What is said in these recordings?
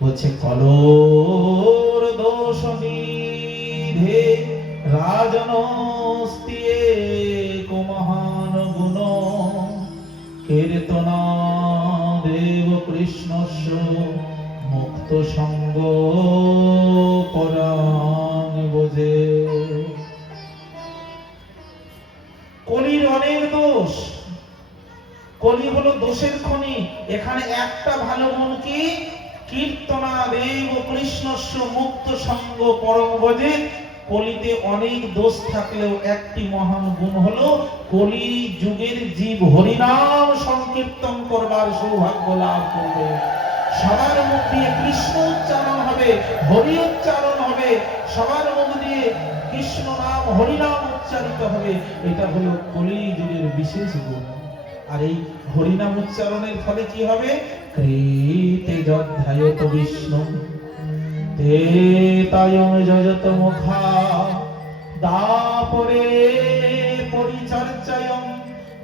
বলছে কলোর দোষ নিধে রাজনস্তিয়ে কুমহান গুণ কীর্তনা দেব কৃষ্ণস্য মুক্ত সঙ্গ পরাণ বোঝে। কলির অনেক দোষ, কলি হলো দোষের খনি। এখানে একটা ভালো গুণ কি? কীর্তনা দেব কৃষ্ণস্য মুক্ত সঙ্গ পরম ভজে। কলিতে অনেক দোষ থাকলেও একটি মহান গুণ হলো কলি যুগের জীব হরিনাম সংকীর্তন করবার সৌভাগ্য লাভ করবে। সবার মুখ দিয়ে কৃষ্ণ উচ্চারণ হবে, হরি উচ্চারণ হবে, সবার মুখ দিয়ে কৃষ্ণ নাম হরিনাম উচ্চারিত হবে। এটা হলো কলি যুগের বিশেষ গুণ। আর এই হরিনাম উচ্চারণের ফলে কি হবে? কৃতে যধ্যায়ত বিষ্ণু তে তায়ং যজত মুখা দাপরে পরিচর্যায়ং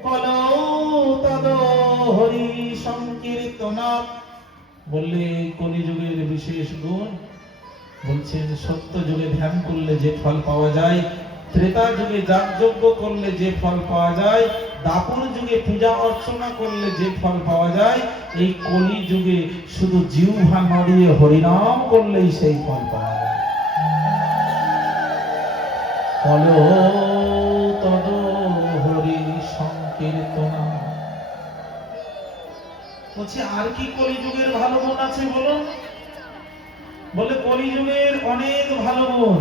কলৌ তদ হরি সংকীর্তনা। বললে কলিযুগের বিশেষ গুণ, বলছেন সত্য যুগে ধ্যান করলে যে ফল পাওয়া যায়, ত্রেতা যুগে যাগযজ্ঞ করলে যে ফল পাওয়া যায়, দাপর যুগে পূজা অর্চনা করলে যে ফল পাওয়া যায়, এই কলি যুগে শুধু জিহ্বা নড়িয়ে হরিনাম করলেই সেই ফল পাওয়া যায়। কলৌ তদ হরি সংকীর্তনা। বলছে আর কি কলিযুগের ভালো গুণ আছে বলুন? বলে কলিযুগের অনেক ভালো গুণ।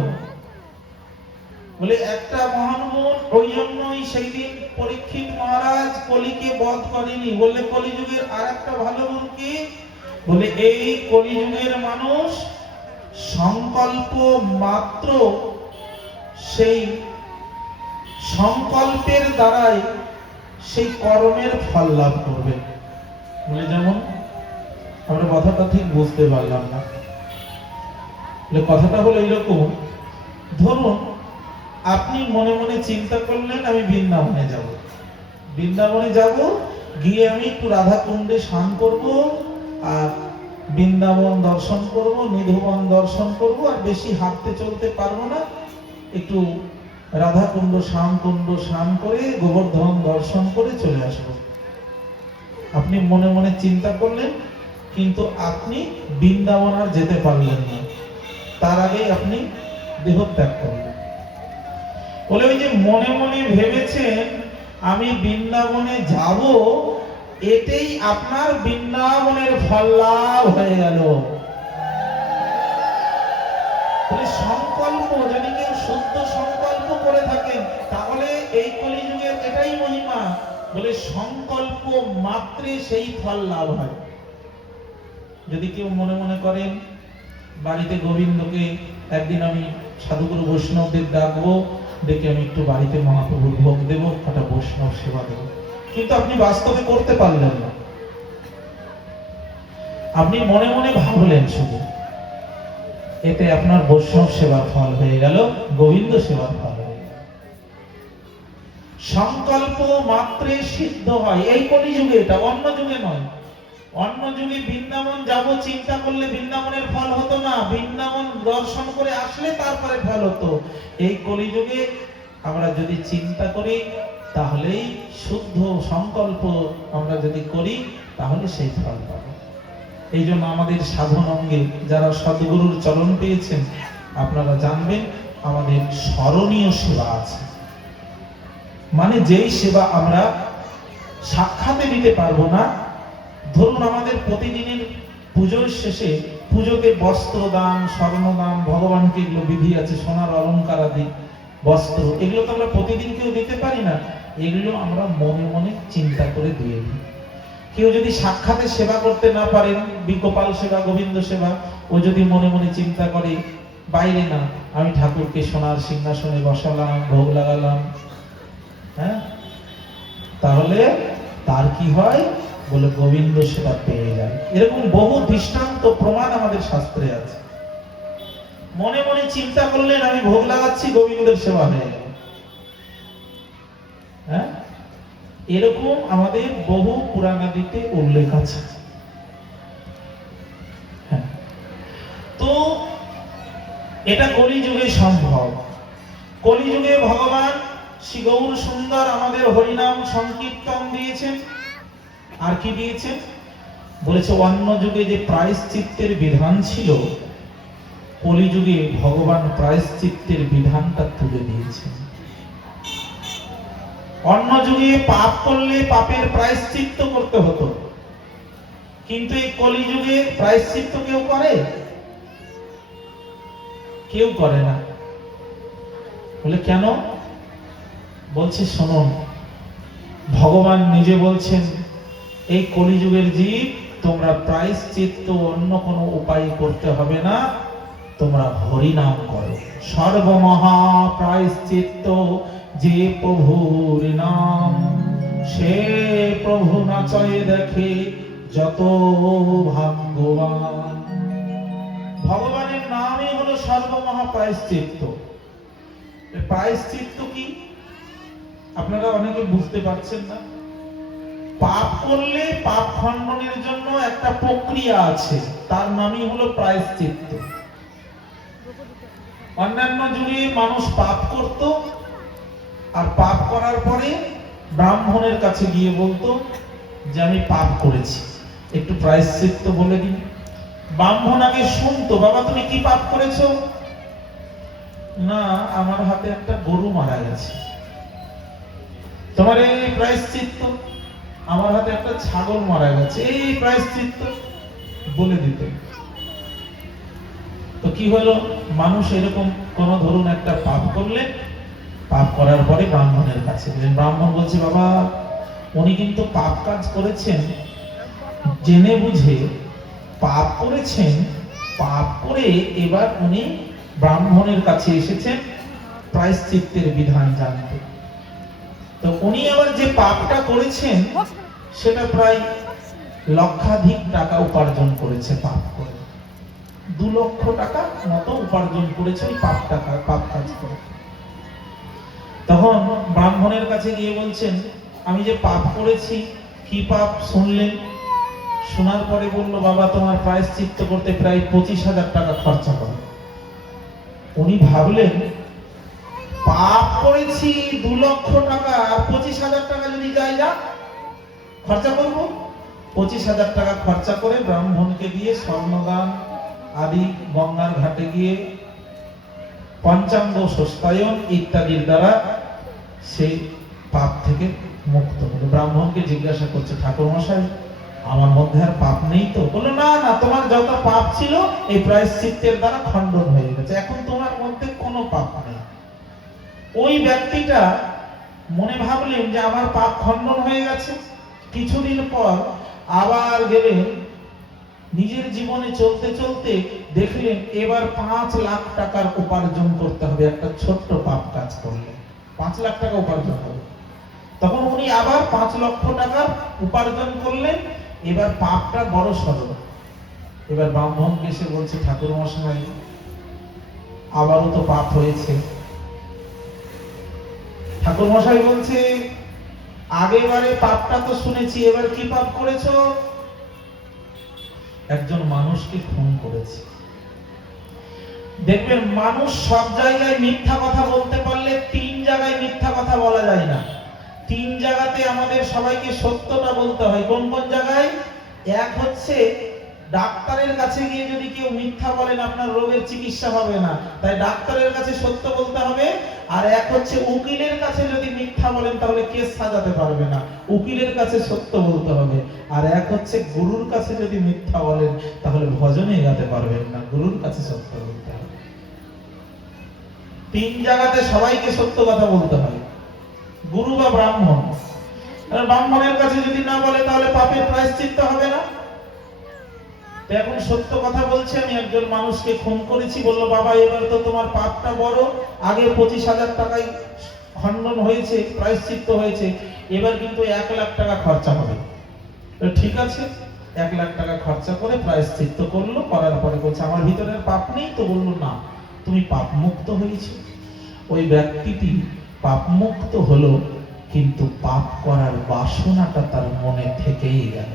বলে একটা মহান গুণ, ওই জন্যই সেই দিন পরীক্ষিত মহারাজ কলিকে বধ করেনি। বললে কলিযুগের আর একটা ভালো গুণ কি? বলে এই কলিযুগের মানুষ সংকল্প মাত্র, সেই সংকল্পের দ্বারাই সেই কর্মের ফল লাভ করবে। বলে যেমন, আমরা কথাটা ঠিক বুঝতে পারলাম না। কথাটা হলো এইরকম, ধরুন আপনি মনে মনে চিন্তা করলেন আমি বৃন্দাবনে যাব। বৃন্দাবনে যাব, গিয়ে আমি একটু রাধা কুণ্ডে স্নান করব, আর বৃন্দাবন দর্শন করব, নিধুবন দর্শন করব, আর বেশি হাঁটতে চলতে পারবো না, একটু রাধা কুণ্ড স্নান করে গোবর্ধন দর্শন করে চলে আসবো। আপনি মনে মনে চিন্তা করলেন, কিন্তু আপনি বৃন্দাবন আর যেতে পারলেন না, তার আগেই আপনি দেহত্যাগ করলেন। বলে ওই যে মনে মনে ভেবেছেন আমি বৃন্দাবনে যাব, এতেই আপনার বৃন্দাবনের ফল লাভ হয়ে গেল। সংকল্প যদি কেউ শুদ্ধ সংকল্প করে থাকেন, তাহলে এই কলিযুগের এটাই মহিমা। বলে সংকল্প মাত্রে সেই ফল লাভ হয়। যদি কেউ মনে মনে করেন বাড়িতে গোবিন্দকে একদিন আমি সাধুগুরু বৈষ্ণবদের ডাকবো, ডেকে আমি একটু বাড়িতে মহাপ্রভুর ভোগ দেবো, একটা বৈষ্ণব সেবা দেবো, কিন্তু আপনি বাস্তবে করতে পারলেন না। আপনি মনে মনে ভাবলেন শুধু, এতে আপনার বৈষ্ণব সেবার ফল হয়ে গেল, গোবিন্দ সেবার ফল হয়ে গেল। সংকল্প মাত্রে সিদ্ধ হয় এই কলিযুগে, এটা অন্য যুগে নয়। অন্য যুগে বৃন্দাবন যাব চিন্তা করলে বৃন্দাবনের ফল হতো না, বৃন্দাবন দর্শন করে আসলে তারপরে ফল হতো। এই কলিযুগে আমরা যদি চিন্তা করি, তাহলেই শুদ্ধ সংকল্প আমরা যদি করি, তাহলে সেই ফল পাবো। এই জন্য আমাদের সাধন অঙ্গে যারা সদ্গুরুর চরণ পেয়েছেন, আপনারা জানবেন আমাদের স্মরণীয় সেবা আছে। মানে যেই সেবা আমরা সাক্ষাতে দিতে পারবো না। ধরুন আমাদের প্রতিদিনের পুজোর শেষে, পুজোতে বস্ত্র দান, স্বর্ণ দান, ভগবানকে এগুলো বিধি আছে, সোনার অলঙ্কার আদি, বস্ত্র, এগুলো তো আমরা প্রতিদিন কেউ দিতে পারি না। এগুলো আমরা মনে মনে চিন্তা করে দিয়ে দিই। কেউ যদি সাক্ষাতে সেবা করতে না পারেন, বিগোপাল সেবা, গোবিন্দ সেবা, ও যদি মনে মনে চিন্তা করে, বাইরে না, আমি ঠাকুরকে সোনার সিংহাসনে বসালাম, ভোগ লাগালাম, হ্যাঁ, তাহলে তার কি হয়? বলে গোবিন্দ সেবা পেয়ে যায়। এরকম বহু দৃষ্টান্ত প্রমাণ আমাদের শাস্ত্রে আছে। মনে মনে চিন্তা করলেন আমি ভোগ লাগাচ্ছি, গোবিন্দের সেবা হয়ে গেল। হ্যাঁ, এরকম আমাদের বহু পুরাণাদিতে উল্লেখ আছে। হ্যাঁ, এটা কলিযুগে সম্ভব। কলিযুগে ভগবান শ্রী গৌর সুন্দর আমাদের হরিনাম সংকীর্তন দিয়েছেন। আর কি দিয়েছেন বলেছে, অন্য যুগে যে প্রায়শ্চিত্তের বিধান ছিল, কলিযুগে ভগবান প্রায়শ্চিত্তের বিধানটা তুলে দিয়েছেন। অন্য যুগে পাপ করলে পাপের প্রায়শ্চিত্ত করতে হতো, কিন্তু এই কলিযুগে প্রায়শ্চিত্ত কেউ করে? কেউ করে না। বলে কেন? বলছে শুনুন, ভগবান নিজে বলছেন, এই কলিযুগের জীব তোমরা প্রায়শ্চিত্ত অন্য কোনো উপায় করতে হবে না, তোমরা হরিনাম করো। সর্বমহা প্রায়শ্চিত্ত যে প্রভুর নাম, সে প্রভু নাচয় দেখে যত ভাগ্যবান। ভগবানের নামই হলো সর্বমহা প্রায়শ্চিত্ত। প্রায়শ্চিত্ত কি আপনারা অনেকে বুঝতে পারছেন না। পাপ করলে পাপ খণ্ডনের জন্য একটা প্রক্রিয়া আছে, তার নামই হলো প্রায়শ্চিত্ত। অন্যান্য যুগে মানুষ পাপ করত, আর পাপ করার পরে ব্রাহ্মণের কাছে গিয়ে বলতো যে আমি পাপ করেছি, একটু প্রায়শ্চিত্ত বলে দিন। ব্রাহ্মণ আগে শুনতো, বাবা তুমি কি পাপ করেছো? না, আমার হাতে একটা গরু মারা গেছে। তোমার এই প্রায়শ্চিত্ত? আমার হাতে একটা ছাগল মারা গেছে, এই প্রায়শ্চিত্ত বলে দিত। তো কি হলো, মানুষ এরকম কোন ধরুন একটা পাপ করলে, পাপ করার পরে ব্রাহ্মণের কাছে গেলেন। ব্রাহ্মণ বলছে, বাবা উনি কিন্তু পাপ কাজ করেছেন, জেনে বুঝে পাপ করেছেন, পাপ করে এবার উনি ব্রাহ্মণের কাছে এসেছেন প্রায়শ্চিত্তের বিধান জানতে। তো উনি আবার যে পাপটা করেছেন সেটা প্রায় লক্ষাধিক টাকা উপার্জন করেছে পাপ করে। 2 লক্ষ টাকা মতো উপার্জন করেছে ওই পাপ কাজ করে। তখন ব্রাহ্মণের কাছে গিয়ে বলছেন, আমি যে পাপ করেছি, কি পাপ শুনলেন? শোনার পরে বলল, বাবা তোমার প্রায়শ্চিত্ত করতে প্রায় 25,000 টাকা খরচা করে। উনি ভাবলেন, পাপ করেছি 2 লক্ষ টাকা, আর 25,000 টাকা যদি যাই যা খরচা করব। 25,000 টাকা খরচা করে ব্রাহ্মণকে দিয়ে স্বর্ণদান আদি, গঙ্গার ঘাটে গিয়ে পঞ্চাঙ্গ সস্তায়ন ইত্যাদির দ্বারা সেই পাপ থেকে মুক্ত হলো। ব্রাহ্মণকে জিজ্ঞাসা করছে, ঠাকুর মশাই আমার মধ্যে আর পাপ নেই তো? বললো, না না, তোমার যত পাপ ছিল এই প্রায়শ্চিত্তের দ্বারা খণ্ডন হয়ে গেছে, এখন তোমার মধ্যে কোনো পাপ নেই। ওই ব্যক্তিটা মনে ভাবলেন যে আমার পাপ খণ্ডন হয়ে গেছে। কিছুদিন পর আবার গেলেন, নিজের জীবনে চলতে চলতে দেখলেন এবার 5 লাখ টাকার উপার্জন করতে হবে। একটা ছোট্ট পাপ কাজ করলে 5 লাখ টাকা উপার্জন হবে। তখন উনি আবার 5 লক্ষ টাকার উপার্জন করলেন। এবার পাপটা বড় সড়ো। এবার ব্রাহ্মণকে এসে বলছে, ঠাকুর মশাই আবারও তো পাপ হয়েছে। ঠাকুর মশাই বলছে, আগেবারে পাপটা তো শুনেছি, এবার কি পাপ করেছো? একজন মানুষকে খুন করেছে। দেখবেন মানুষ সব জায়গায় মিথ্যা কথা বলতে পারলে 3 জায়গায় মিথ্যা কথা বলা যায় না। 3 জায়গাতে আমাদের সবাইকে সত্যটা বলতে হয়। কোন কোন জায়গায়? এক হচ্ছে ডাক্তারের কাছে গিয়ে যদি কেউ মিথ্যা বলেন আপনার রোগের চিকিৎসা হবে না, তাই ডাক্তারের কাছে সত্য বলতে হবে। আর এক হচ্ছে উকিলের কাছে যদি মিথ্যা বলেন তাহলে কেস সাজাতে পারবে না, উকিলের কাছে সত্য বলতে হবে। আর এক হচ্ছে গুরুর কাছে যদি মিথ্যা বলেন তাহলে ভজনে এগাতে পারবেন না, গুরুর কাছে সত্য বলতে হবে। 3 জায়গাতে সবাইকে সত্য কথা বলতে হয়, গুরু বা ব্রাহ্মণ। আর ব্রাহ্মণের কাছে যদি না বলে তাহলে পাপের প্রায়শ্চিত্ত হবে না। এখন সত্য কথা বলছে, আমি একজন মানুষকে খুন করেছি। বললো, বাবা এবার তো তোমার পাপটা বড়, আগে 25,000 টাকায় খণ্ডন হয়েছে, প্রায়শ্চিত্ত হয়েছে, এবার কিন্তু 1 লাখ টাকা খরচা হবে। ঠিক আছে, 1 লাখ টাকা খরচা করে প্রায়শ্চিত্ত করলো। করার পরে বলছে, আমার ভিতরে পাপ নেই তো? বললো, না, তুমি পাপ মুক্ত হয়েছো। ওই ব্যক্তিটি পাপ মুক্ত হলো, কিন্তু পাপ করার বাসনাটা তার মনে থেকেই গেল।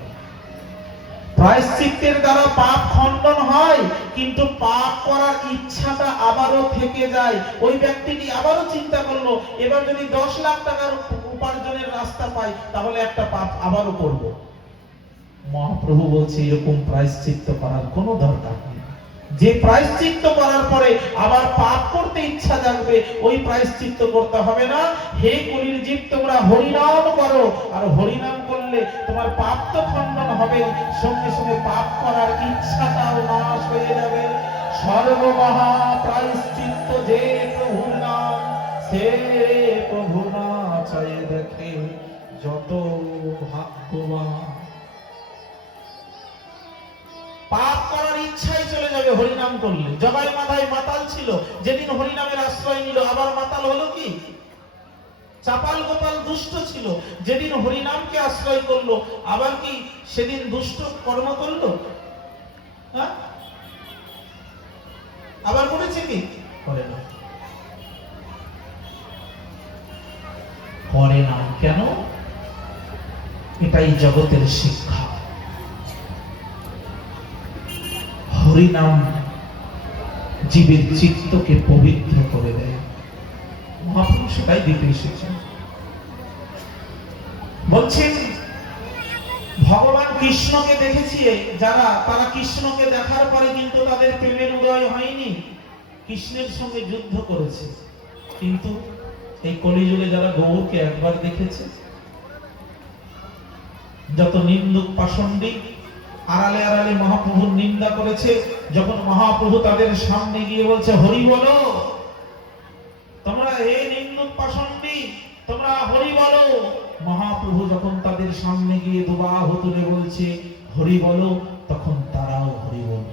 প্রায়শ্চিত্তের দ্বারা পাপ খণ্ডন হয়, কিন্তু পাপ করার ইচ্ছাটা আবারও থেকে যায়। ওই ব্যক্তিটি আবারও চিন্তা করলো, এবার যদি 10 লাখ টাকার উপার্জনের রাস্তা পাই, তাহলে একটা পাপ আবারও করব। মহাপ্রভু বলছে এরকম প্রায়শ্চিত্ত করার কোনো দরকার নেই। যে প্রায়শ্চিত্ত করার পরে আবার পাপ করতে ইচ্ছা জাগবে, ওই প্রায়শ্চিত্ত করতে হবে না। হে কলির জীব, তোমরা হরিনাম করো, আর হরিনাম করলে তোমার পাপ তো খণ্ডন হবে, সঙ্গে সঙ্গে পাপ করার ইচ্ছাটাও নাশ হয়ে যাবে। সর্বমহা প্রায়শ্চিত্ত যে প্রভুর নাম, সে প্রভু না চায় দেখে যত ভাগ্যবান। পাপ করার ইচ্ছাই চলে যাবে হরিনাম করলে। জবাই মাথায় মাতাল ছিল, যেদিন হরিনামের আশ্রয় নিল আবার মাতাল হলো কি? চাপাল গোপাল দুষ্ট ছিল, যেদিন হরিনামকে আশ্রয় করলো আবার কি সেদিন দুষ্ট কর্ম করলো? হ্যাঁ, আবার করেছে কি? করে না, করে না। কেন? এটাই জগতের শিক্ষা। হরিনাম জীবের চিত্তকে পবিত্র করে দেয়। মহাপ্রভু সেটাই দিতে এসেছেন। বলছেন ভগবান কৃষ্ণকে দেখেছি যারা, তারা কৃষ্ণকে দেখার পরে কিন্তু তাদের প্রেমের উদয় হয়নি, কৃষ্ণের সঙ্গে যুদ্ধ করেছে। কিন্তু এই কলিযুগে যারা গৌরকে একবার দেখেছে, যত নিন্দুক পাষণ্ডিক আড়ালে আড়ালে মহাপ্রভুর নিন্দা করেছে, যখন মহাপ্রভু তাদের সামনে গিয়ে বলছে হরি বলো, তোমরা হে নিন্দুক পাষণ্ডিক তোমরা হরি বলো, মহাপ্রভু যখন তাদের সামনে গিয়ে দুবাহু তুলে বলছে হরি বলো, তখন তারাও হরি বলছে।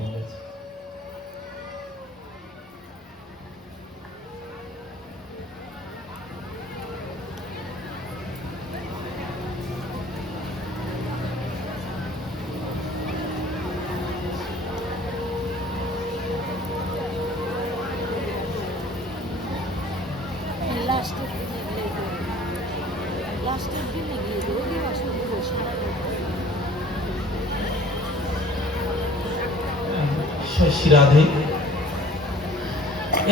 রাধে।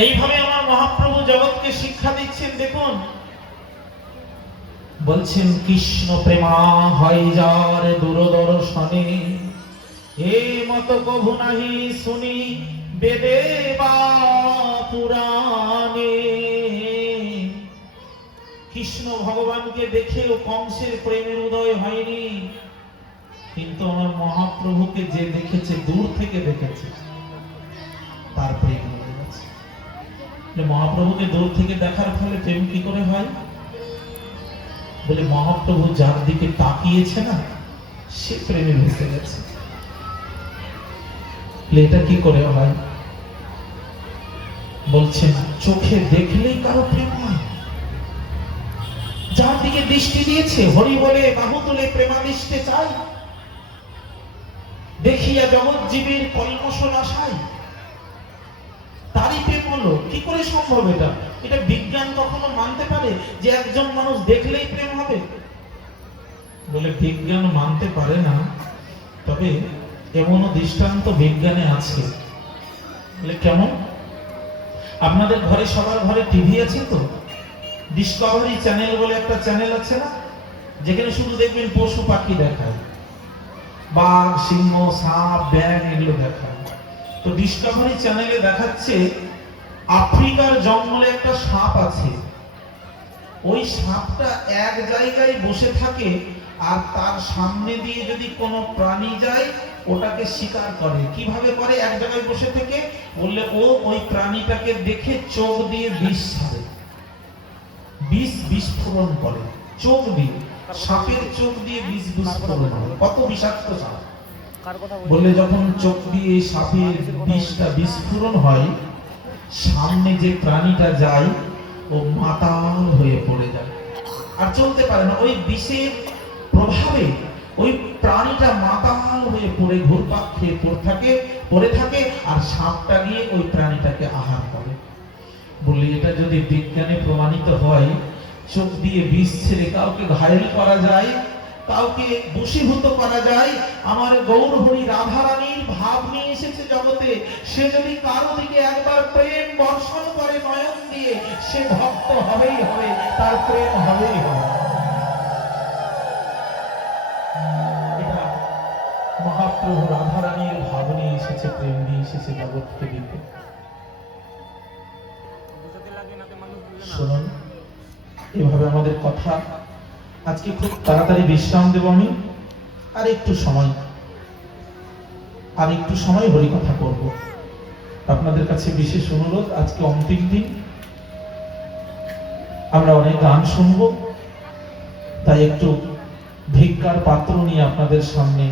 এইভাবে আমার মহাপ্রভু জগৎকে শিক্ষা দিচ্ছেন। দেখুন বলছেন কৃষ্ণ প্রেমা হয় যার দূরদর্শনে, এ মত কভু নাহি শুনি বেদে বা পুরাণে। কৃষ্ণ ভগবানকে দেখেও কংসের প্রেমের উদয় হয়নি, কিন্তু আমার মহাপ্রভুকে যে দেখেছে, দূর থেকে দেখেছে, তার প্রেম হয়ে গেছে। মহাপ্রভুকে দূর থেকে দেখার ফলে প্রেম কি করে হয়? বলে মহাপ্রভু যার দিকে তাকিয়েছে না, সে প্রেমে ভেসে গেছে। এটা কি করে হয়? বলছেন চোখে দেখলেই কারো প্রেম হয়। যার দিকে দৃষ্টি দিয়েছে, হরি বলে বাহু তুলে প্রেমাদিষ্টে চাই, দেখিয়া জগৎ জীবের কলমশ নাশায়, তারই প্রেম হলো। কি করে সম্ভব? এটা বিজ্ঞান কখনো মানতে পারে যে একজন মানুষ দেখলেই প্রেম হবে? বলে বিজ্ঞান মানতে পারে না, তবে এমনও দৃষ্টান্ত বিজ্ঞানে আছে। বলে কেমন? আপনাদের ঘরে সবার ঘরে টিভি আছে তো? ডিসকভারি চ্যানেল বলে একটা চ্যানেল আছে না, যেখানে শুধু দেখবেন পশু পাখি দেখায়, বাঘ সিংহ সাপ ব্যাঙ এগুলো দেখায়। তো ডিসকভারি চ্যানেলে দেখাচ্ছে আফ্রিকার জঙ্গলে একটা সাপ আছে। ওই সাপটা এক জায়গায় বসে থাকে, আর তার সামনে দিয়ে যদি কোনো প্রাণী যায় ওটাকে শিকার করে। কিভাবে করে? এক জায়গায় বসে থেকে বললে ও ওই প্রাণীটাকে দেখে চোখ দিয়ে বিষ ছাড়ে, বিষ বিস্ফোরণ করে চোখ দিয়ে। সাপের চোখ দিয়ে বিষ বিস্ফোরণ হয়। কত বিষাক্ত সাপ! বলে যখন চোখ দিয়ে সাপের বিষটা বিস্ফোরণ হয়, সামনে যে প্রাণীটা যায় ও মাতাল হয়ে পড়ে যায়, আর চলতে পারে না। ওই বিষের প্রভাবে ওই প্রাণীটা মাতাল হয়ে পড়ে ঘুরপাক খেয়ে পড়ে থাকে, আর সাপটা গিয়ে ওই প্রাণীটাকে আহার করে। বললে এটা যদি বিজ্ঞানে প্রমাণিত হয়, চোখ দিয়ে বিষ ছেড়ে কাউকে ঘায়েল করা যায়, কাউকে দোষীভূত করা যায়। আমার গৌরহরি রাধারানীর ভাব নিয়ে এসেছে জগতে, সে যদি কারো দিকে একবার প্রেম বর্ষণ করে নয়ন দিয়ে, সে ভক্ত হবেই হবে, তার প্রেম হবেই হবে। এটা মহাপ্রভু রাধারানীর ভাব নিয়ে এসেছে, প্রেম নিয়ে এসেছে জগৎকে দিতে। শুনুন, এভাবে আমাদের কথা। আজকে খুব তাড়াতাড়ি বিশ্রাম দেব আমি, আর একটু সময় হরি কথা করব। আপনাদের কাছে বিশেষ অনুরোধ, আজকে অন্তিম দিন, আমরা অনেক গান শুনবো, তাই একটু ভিক্ষার পাত্র নিয়ে আপনাদের সামনে